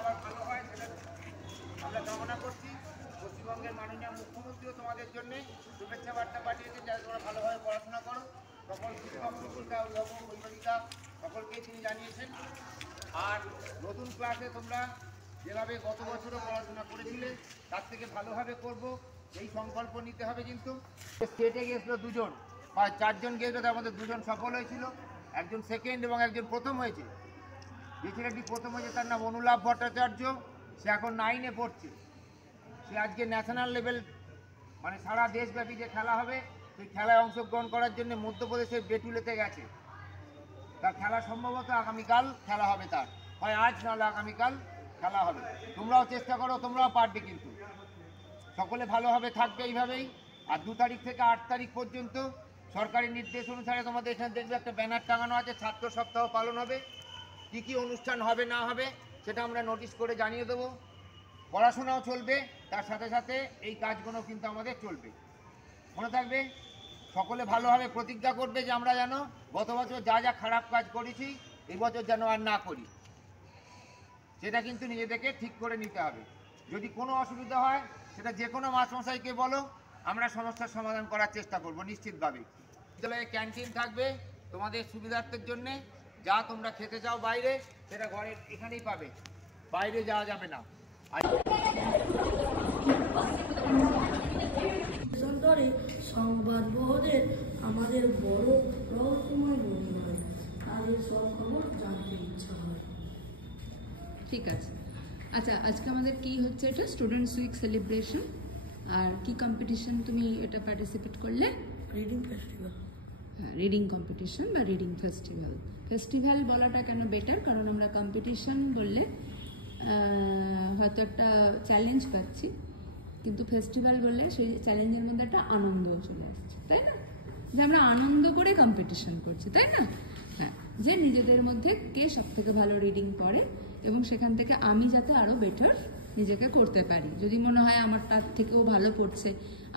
আবার ভালো হয় সেটা আমরা কামনা করছি। পশ্চিমবঙ্গের মাননীয় মুখ্যমন্ত্রীও তোমাদের জন্য শুভেচ্ছা বার্তা পাঠিয়েছেন যাতে তোমরা ভালোভাবে পড়াশোনা করো। সকল শিক্ষক শিক্ষিকা অভিভাবক অভিভাবিকা সকলকেই তিনি জানিয়েছেন। আর নতুন ক্লাসে তোমরা যেভাবে গত বছরও পড়াশোনা করেছিলে তার থেকে ভালোভাবে করব এই সংকল্প নিতে হবে। কিন্তু স্টেটে গিয়েছিল দুজন বা চারজন গিয়েছিল, তার মধ্যে দুজন সফল হয়েছিল, একজন সেকেন্ড এবং একজন প্রথম হয়েছে। যে ছেলেটি প্রথম হয়েছে তার নাম অনুলাভ ভট্টাচার্য, সে এখন 9-এ পড়ছে। সে আজকে ন্যাশনাল লেভেল মানে সারা দেশব্যাপী যে খেলা হবে সেই খেলায় অংশগ্রহণ করার জন্য মধ্যপ্রদেশের বেটুলেতে গেছে। তার খেলা সম্ভবত আগামীকাল খেলা হবে, তার হয় আজ নাহলে আগামীকাল খেলা হবে। তোমরাও চেষ্টা করো, তোমরাও পারবে, কিন্তু সকলে ভালোভাবে থাকবে এইভাবেই। আর 2 তারিখ থেকে 8 তারিখ পর্যন্ত সরকারি নির্দেশ অনুসারে তোমাদের এখানে দেখবে একটা ব্যানার টাঙানো আছে, ছাত্র সপ্তাহ পালন হবে। কী কী অনুষ্ঠান হবে না হবে সেটা আমরা নোটিশ করে জানিয়ে দেবো। পড়াশোনাও চলবে, তার সাথে সাথে এই কাজগুলো কিন্তু আমাদের চলবে। মনে থাকবে, সকলে ভালোভাবে প্রতিজ্ঞা করবে যে আমরা যেন গত বছর যা যা খারাপ কাজ করেছি এই বছর যেন আর না করি, সেটা কিন্তু নিজেদেরকে ঠিক করে নিতে হবে। যদি কোনো অসুবিধা হয় সেটা যে কোনো মাস্টারমশাইকে বলো, আমরা সমস্যার সমাধান করার চেষ্টা করব নিশ্চিতভাবে। বিদ্যালয়ে ক্যান্টিন থাকবে তোমাদের সুবিধার্থের জন্যে। যা তোমরা খেতে চাও বাইরে সেটা ঘরের এখানেই পাবে, বাইরে যাওয়া যাবে না। সংবাদবহদের আমাদের বড় রহস্যময় মনে হয়, তাদের সব খবর জানতে ইচ্ছা হয়। ঠিক আছে, আচ্ছা আজকে আমাদের কি হচ্ছে, এটা স্টুডেন্টস উইক সেলিব্রেশন। আর কি কম্পিটিশন তুমি এটা পার্টিসিপেট করলে? Reading festival. হ্যাঁ, রিডিং কম্পিটিশন বা রিডিং ফেস্টিভ্যাল। ফেস্টিভ্যাল বলাটা কেন বেটার, কারণ আমরা কম্পিটিশন বললে হয়তো একটা চ্যালেঞ্জ পাচ্ছি, কিন্তু ফেস্টিভ্যাল বললে সেই চ্যালেঞ্জের মধ্যে একটা আনন্দ চলে আসছে, তাই না? যে আমরা আনন্দ করে কম্পিটিশন করছি, তাই না? হ্যাঁ, যে নিজেদের মধ্যে কে সব থেকে ভালো রিডিং পড়ে এবং সেখান থেকে আমি যাতে আরও বেটার নিজেকে করতে পারি। যদি মনে হয় আমার তার থেকেও ভালো পড়ছে,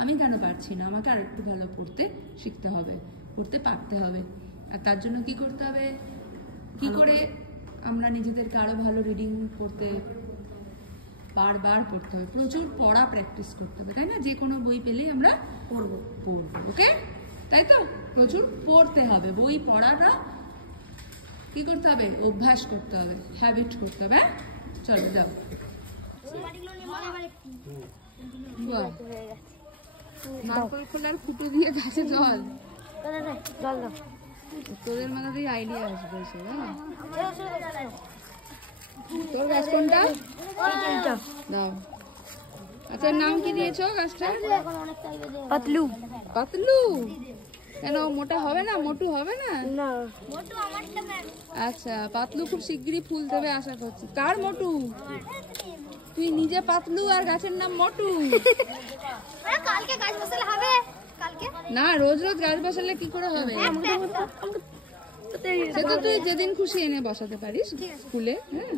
আমি কেন পারছি না, আমাকে আর একটু ভালো পড়তে শিখতে হবে, পড়তে পারতে হবে। আর তার জন্য কি করতে হবে, কি করে আমরা নিজেদেরকে আরও ভালো রিডিং পড়তে বারবার পড়তে হবে, প্রচুর পড়া প্র্যাকটিস করতে হবে, তাই না? যে কোনো বই পেলেই আমরা পড়বো, ওকে? তাই তো, প্রচুর পড়তে হবে, বই পড়াটা কি করতে হবে, অভ্যাস করতে হবে, হ্যাবিট করতে হবে। চলো যাও। নারকল খোলার ফুটো দিয়ে গাছে জল, তোদের মাথাতেই আইডিয়া আসবে এসব। তোর গাছ কোনটা? দাও। আচ্ছা, নাম কি দিয়েছো গাছটা? পাতলু। পাতলু কেন, মোটা হবে না, মোটু হবে না? আচ্ছা, পাতলু খুব শিগগিরই ফুল দেবে আশা করছি। কার মোটু? তুই নিজে পাতলু আর গাছের নাম মোটু? না, রোজ রোজ গাছ বসালে কি করে হবে? সেটা তুই যেদিন খুশি এনে বসাতে পারিস স্কুলে। হ্যাঁ,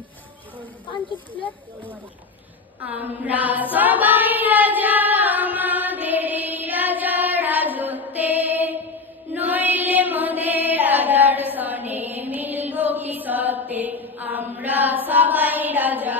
আমরা সবাই রাজা, আমাদের রাজা রাজত্বে, নইলে মোদের রাজার সনে মিলব কি সত্যে। আমরা সবাই রাজা।